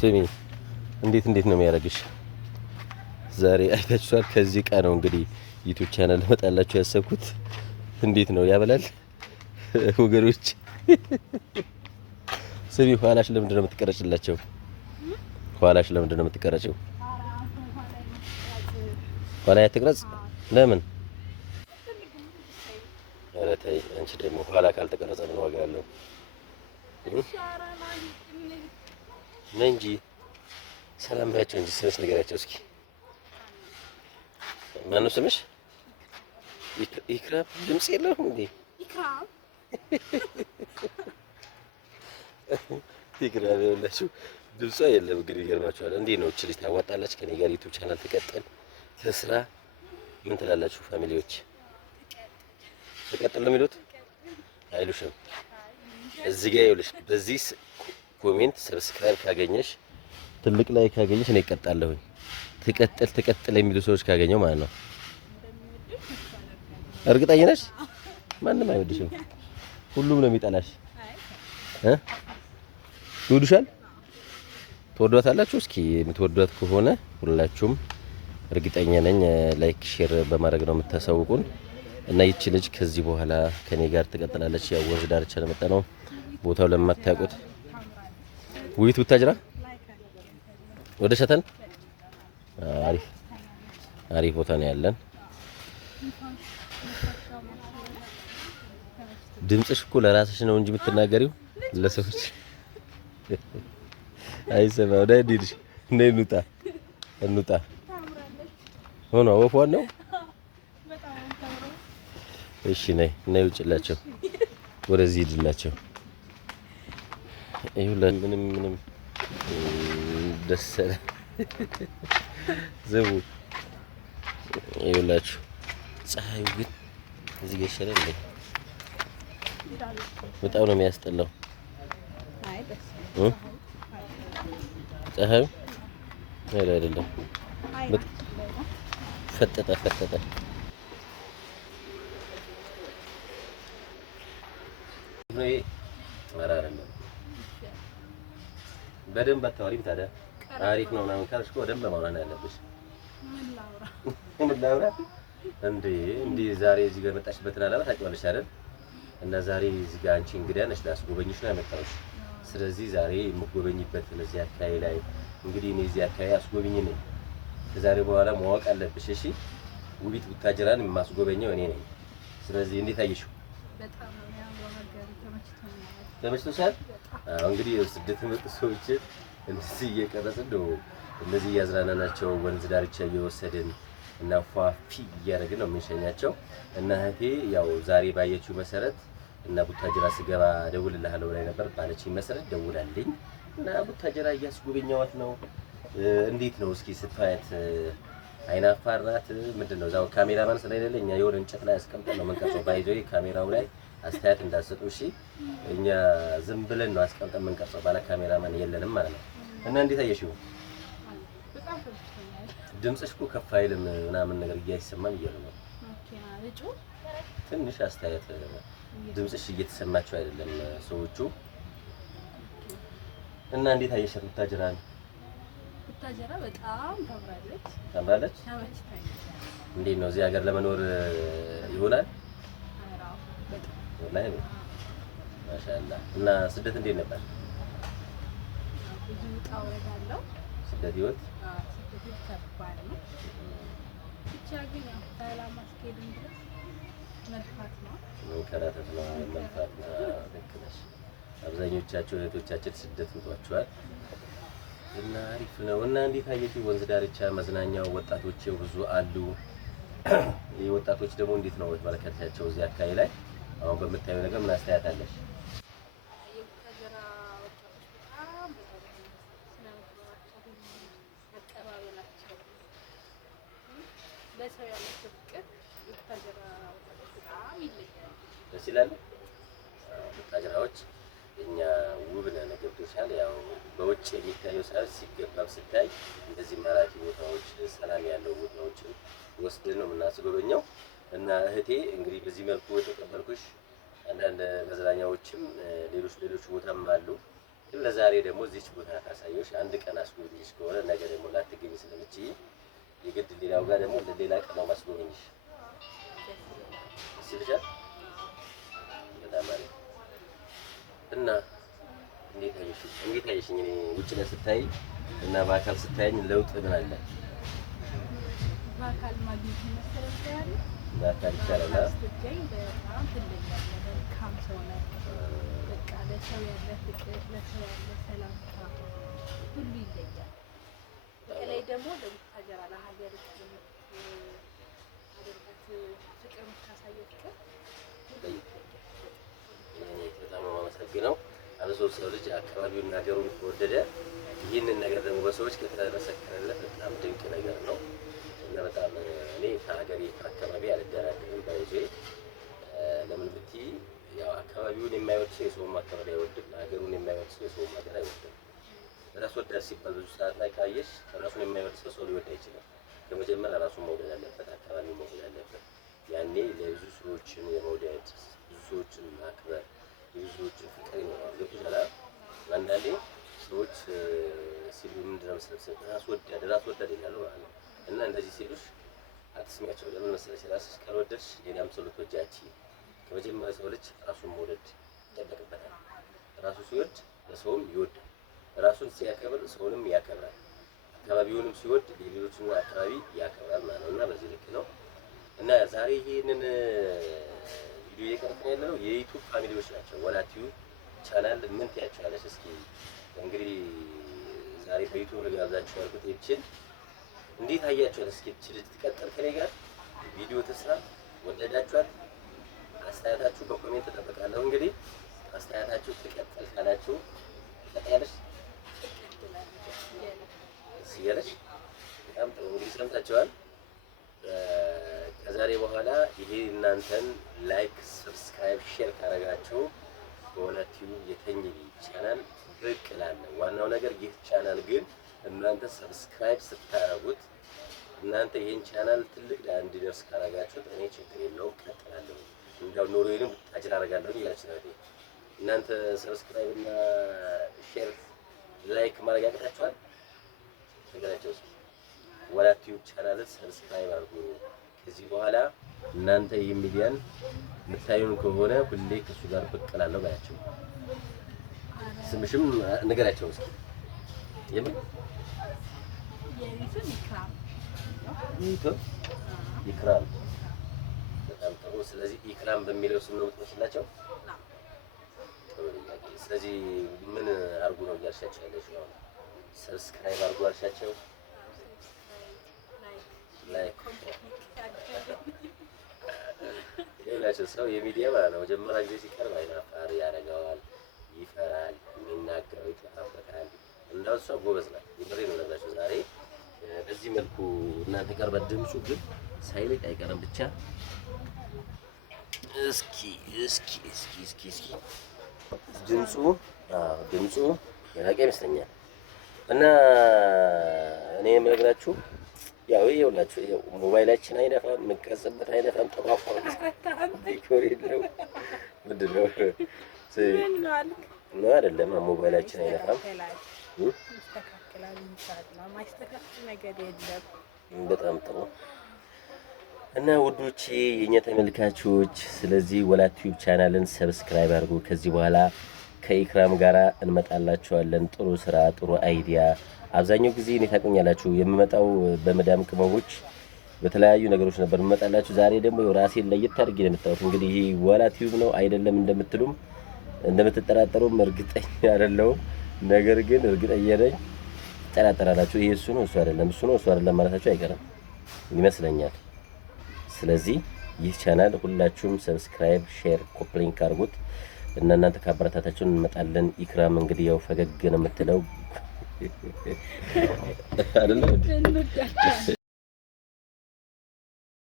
ስሚ እንዴት ነው የሚያደርግሽ? ዛሬ አይታችኋል። ከዚህ ቀን ነው እንግዲህ ዩቲዩብ ቻናል ልመጣላችሁ ያሰብኩት። እንዴት ነው ያበላል ወገኖች። ስሚ ኋላሽ ለምንድን ነው የምትቀረጭላቸው? ኋላሽ ለምንድን ነው የምትቀረጭው? ኋላ ያትቅረጽ ለምን? ኧረ ተይ አንቺ ደግሞ ኋላ ካልተቀረጸ ምን ዋጋ አለው? ነይ እንጂ ሰላም ባያቸው እንጂ ስምሽ ንገሪያቸው እስኪ። ማነው ስምሽ? ኢክራም። ድምጽ የለውም እንዴ? ኢክራም ኢክራም ይኸውላችሁ ድምጿ የለም። እንግዲህ ይገርማችኋል። እንዴት ነው እቺ ልጅ ታዋጣለች? ከኔ ጋር ዩቲዩብ ቻናል ትቀጥል ትስራ? ምን ትላላችሁ ፋሚሊዎች? ትቀጥል ነው የሚሉት አይሉሽም? እዚህ ጋር ይኸውልሽ በዚህ ኮሜንት ሰብስክራይብ ካገኘሽ ትልቅ ላይ ካገኘሽ እኔ እቀጣለሁኝ። ትቀጥል የሚሉ ሰዎች ካገኘው ማለት ነው። እርግጠኛ ነሽ? ማንም አይወድሽም፣ ሁሉም ነው የሚጠላሽ። ይወዱሻል? ትወዷታላችሁ? እስኪ የምትወዷት ከሆነ ሁላችሁም እርግጠኛ ነኝ ላይክ ሼር በማድረግ ነው የምታሳውቁን። እና ይቺ ልጅ ከዚህ በኋላ ከኔ ጋር ትቀጥላለች። ያው ወንዝ ዳርቻ ለመጣ ነው ቦታው ለማታውቁት ውይይት ቡታጅራ ወደ ሸተን አሪፍ ቦታ ነው ያለን። ድምጽሽ እኮ ለራስሽ ነው እንጂ የምትናገሪው ለሰዎች አይሰማው። ዳይ ዲድሽ ነይ እንውጣ ሆኖ ወፏን ነው። እሺ ነይ ውጭላቸው፣ ወደዚህ ሂድላቸው። ይሁን ምንም ደስ ዘቡ ይኸውላችሁ። ፀሐዩ ግን እዚህ ጋር ይሻላል እንዴ? በጣም ነው የሚያስጠላው። ፀሐዩ አይደለም ፈጠጠ። በደንብ አታወሪም ታዲያ? አሪፍ ነው ምናምን ካልሽ እኮ በደንብ ማውራት ነው ያለብሽ። ምን ላውራ እንዴ ዛሬ እዚህ ጋር መጣሽበትን አላማ ታውቂዋለሽ አይደል? እና ዛሬ እዚህ ጋር አንቺ እንግዲህ ነሽ፣ ላስጎበኝሽ ነው ያመጣሁሽ። ስለዚህ ዛሬ የምጎበኝበት እዚህ አካባቢ ላይ እንግዲህ እኔ እዚህ አካባቢ አስጎብኝ ነኝ። ከዛሬ በኋላ ማወቅ አለብሽ እሺ? ውቢት ቡታጅራን የማስጎበኘው እኔ ነኝ። ስለዚህ እንዴት አየሽው? በጣም ነው ያምረው ነገር ተመችቶሻል? እንግዲህ ስደት የመጡ ሰዎች እንደዚህ እየቀረጽን ነው እንደዚህ እያዝናናናቸው ወንዝ ዳርቻ እየወሰድን እና ፏፊ እያደረግን ነው የምንሸኛቸው። እና እህቴ ያው ዛሬ ባየችው መሰረት እና ቡታጅራ ስገባ ደውልልሃለሁ ላይ ነበር ባለችኝ መሰረት ደውላልኝ እና ቡታጅራ እያስጎበኛዋት ነው። እንዴት ነው እስኪ ስታያት? አይናፋር ናት? ምንድነው? እዛው ካሜራማን ስለሌለ እኛ የሆነ እንጨት ላይ አስቀምጠን ነው የምንቀርጸው። ባይዘይ ካሜራው ላይ አስተያየት እንዳትሰጡ እሺ። እኛ ዝም ብለን ነው አስቀምጠን የምንቀርጸው፣ ባለ ካሜራማን የለንም ማለት ነው። እና እንዴት አየሽው? በጣም ተመችቶኛል። ድምጽሽ እኮ ከፍ አይልም ምናምን ነገር እያይሰማም እያለ ነው። ትንሽ አስተያየት ድምጽሽ እየተሰማቸው አይደለም ሰዎቹ። እና እንዴት አየሻት ቡታጅራን? ቡታጅራ በጣም ታምራለች። እንዴት ነው እዚህ ሀገር ለመኖር ይሆናል? ወላሂ ማሻአላ። እና ስደት እንዴት ነበር? ብዙ ጣውረዳለው ስደት ህይወት ከባድ ነው። ብቻ ግን ያው ሰላም አስኬድም ድረስ መልፋት ነው፣ መንከራተት ነው፣ መልፋት ነው። ልክ ነሽ። አብዛኞቻችሁ እህቶቻችን ስደት ውጧቸዋል እና አሪፍ ነው። እና እንዴት አየሽው? ወንዝ ዳርቻ መዝናኛው ወጣቶች ብዙ አሉ። ይሄ ወጣቶች ደግሞ እንዴት ነው መለከታቸው እዚህ አካባቢ ላይ አሁን በምታየው ነገር ምን አስተያየት አለሽ? ደስ ይላል። ቡታጅራዎች እኛ ውብ ነን፣ ገብቶሻል። ያው በውጭ የሚታየው ሳይሆን ሲገባም ስታይ እንደዚህ ማራኪ ቦታዎች፣ ሰላም ያለው ቦታዎችን ወስደን ነው የምናስጎበኘው። እና እህቴ እንግዲህ በዚህ መልኩ የተቀበልኩሽ አንዳንድ መዝናኛዎችም ሌሎች ቦታም አሉ። ግን ለዛሬ ደግሞ እዚች ቦታ ካሳየሽ አንድ ቀን አስጎብኝሽ ከሆነ ነገ ደግሞ ላትገኝ ስለምችይ የግድ ሌላው ጋር ደግሞ ለሌላ ቀን ነው ማስጎብኝሽ። ሲልሻል በጣም አሪፍ እና እንዴት አየሽኝ? እኔ ውጭ ላይ ስታይ እና በአካል ስታይኝ ለውጥ ምን አለ? በአካል ማግኘት መሰለኝ በአካል ይቻላል። በጣም ትለያለህ። መልካም ሰው ነህ። በቃ ለሰው ያለ ፍቅር፣ ለሰው ያለ ሰላምታ ሁሉ ይለያል። በተለይ ደግሞ ለቡታጀራ ለሀገር አደርጋት ፍቅር የምታሳየው ፍቅር በጣም ነው የማመሰግነው። አብሶ ሰው ልጅ አካባቢውን ሀገሩን ከወደደ ይህንን ነገር ደግሞ በሰዎች ከተመሰከረለት በጣም ድንቅ ነገር ነው እና በጣም እኔ ከሀገሬ ከአካባቢ አልደራደርም። ባይዜ ለምን ብትይ ያው አካባቢውን የማይወድ ሰው የሰውም አካባቢ አይወድም። ሀገሩን የማይወድ ሰው የሰውም ሀገር አይወድም። ራስ ወዳድ ሲባል ብዙ ሰዓት ላይ ካየሽ ራሱን የማይወድ ሰው ሊወድ አይችልም። በመጀመሪያ ራሱን መውደድ አለበት፣ አካባቢውን መውደድ አለበት። ያኔ ለብዙ ሰዎችን የመውደድ ብዙ ሰዎችን ማክበር የብዙ ሰዎችን ፍቅር ይኖራል። ገብቶሻል? አንዳንዴ ሰዎች ሲሉ ምንድን ነው መሰለሽ ራስ ወዳድ ይላሉ ማለት ነው። እና እንደዚህ ሲሉሽ አትስሚያቸው። ለምን መሰለሽ ራስሽ ካልወደድሽ ሌላም ሰው ልትወጂ አትችይም። ከመጀመሪያ ሰው ልጅ ራሱን መውደድ ይጠበቅበታል። ራሱ ሲወድ ለሰውም ይወዳል። ራሱን ሲያከብር ሰውንም ያከብራል። አካባቢውንም ሲወድ የሌሎችን አካባቢ ያከብራል ማለት ነው። እና በዚህ ልክ ነው እና ዛሬ ይሄንን ቪዲዮ እየቀረጽን ያለነው የዩቲዩብ ፋሚሊዎች ናቸው። ወላቲዩ ቻናል ምን ትያቸዋለሽ? እስኪ እንግዲህ ዛሬ በዩቲዩብ ልጋብዛችሁ ያልኩት ይችን እንዴት አያችኋት? እስኪ ልጅ ትቀጥል ከኔ ጋር ቪዲዮ ትስራ? ወደዳችኋት? አስተያየታችሁ በኮሜንት እጠብቃለሁ። እንግዲህ አስተያየታችሁ ትቀጥል ካላችሁ ትቀጥያለሽ ሲያለሽ በጣም ጥሩ። እንግዲህ ሰምታችኋል። ከዛሬ በኋላ ይሄ እናንተን ላይክ፣ ሰብስክራይብ፣ ሼር ካረጋችሁ በወላቲዩ የተኝ ቻናል ብቅ እላለሁ። ዋናው ነገር ይህ ቻናል ግን እናንተ ሰብስክራይብ ስታረጉት እናንተ ይሄን ቻናል ትልቅ ላይ እንዲደርስ ካረጋችሁት እኔ ችግር የለውም እቀጥላለሁ። እንደው ኑሮዬንም ታጅል አደርጋለሁ ይላል ነው። እናንተ ሰብስክራይብ እና ሼር ላይክ ማድረግ ያቅታችኋል? ነገራችሁ ወላቲዩ ቻናልን ሰብስክራይብ አድርጉ። ከዚህ በኋላ እናንተ ይሄን ሚዲያን የምታዩን ከሆነ ሁሌ ከሱ ጋር ብቅ እላለሁ ባያችሁ። ስምሽም ነገራቸው እስኪ የምን ኢክራም በጣም ጥሩ። ስለዚህ ኢክራም በሚለው ስም ነው የምትመስላቸው። ስለዚህ ምን አርጉ ነው እያልሻቸው ያለሽው? ሰብስክራይብ አርጉ አልሻቸው? ላይክ ይላችሁ። ሰው የሚዲያ ማለት ነው መጀመሪያ ጊዜ ሲቀርብ አይናፋር ያደርገዋል፣ ይፈራል፣ የሚናገረው ይጠፋበታል። እንዳው እሷ ጎበዝ ናት። የምሬ ነው ነገራችሁ። ዛሬ በዚህ መልኩ እናንተ ቀርበ ድምፁ ግን ሳይለቅ አይቀርም። ብቻ እስኪ ድምፁ የላቀ ይመስለኛል። እና እኔ የምነግራችሁ ያው ይኸውላችሁ ይኸው ሞባይላችን አይነፋም፣ የምንቀርጽበት አይነፋም። ጠቋቋ ዲኮር የለው ምንድን ነው ነው አይደለም። ሞባይላችን አይነፋም። በጣም ጥሩ። እና ውዶቼ የኛ ተመልካቾች ስለዚህ ወላቲዩ ቻናልን ሰብስክራይብ አድርጉ። ከዚህ በኋላ ከኢክራም ጋራ እንመጣላችኋለን። ጥሩ ስራ፣ ጥሩ አይዲያ። አብዛኛው ጊዜ እኔ ታውቁኛላችሁ የምመጣው በመዳም ቅመሞች በተለያዩ ነገሮች ነበር የምመጣላችሁ። ዛሬ ደግሞ ራሴን ለየት አድርጌ ነው የመጣሁት። እንግዲህ ይሄ ወላቲዩ ነው አይደለም እንደምትሉም እንደምትጠራጠሩም እርግጠኛ አይደለሁም። ነገር ግን እርግጠኛ ነኝ ትጠራጠራላችሁ። ይሄ እሱ ነው እሱ አይደለም ማለታችሁ አይቀርም ይመስለኛል። ስለዚህ ይህ ቻናል ሁላችሁም ሰብስክራይብ፣ ሼር፣ ኮፒ ሊንክ አድርጉት እና እናንተ ካበረታታችሁን እንመጣለን። ኢክራም እንግዲህ ያው ፈገግ ነው የምትለው አይደል?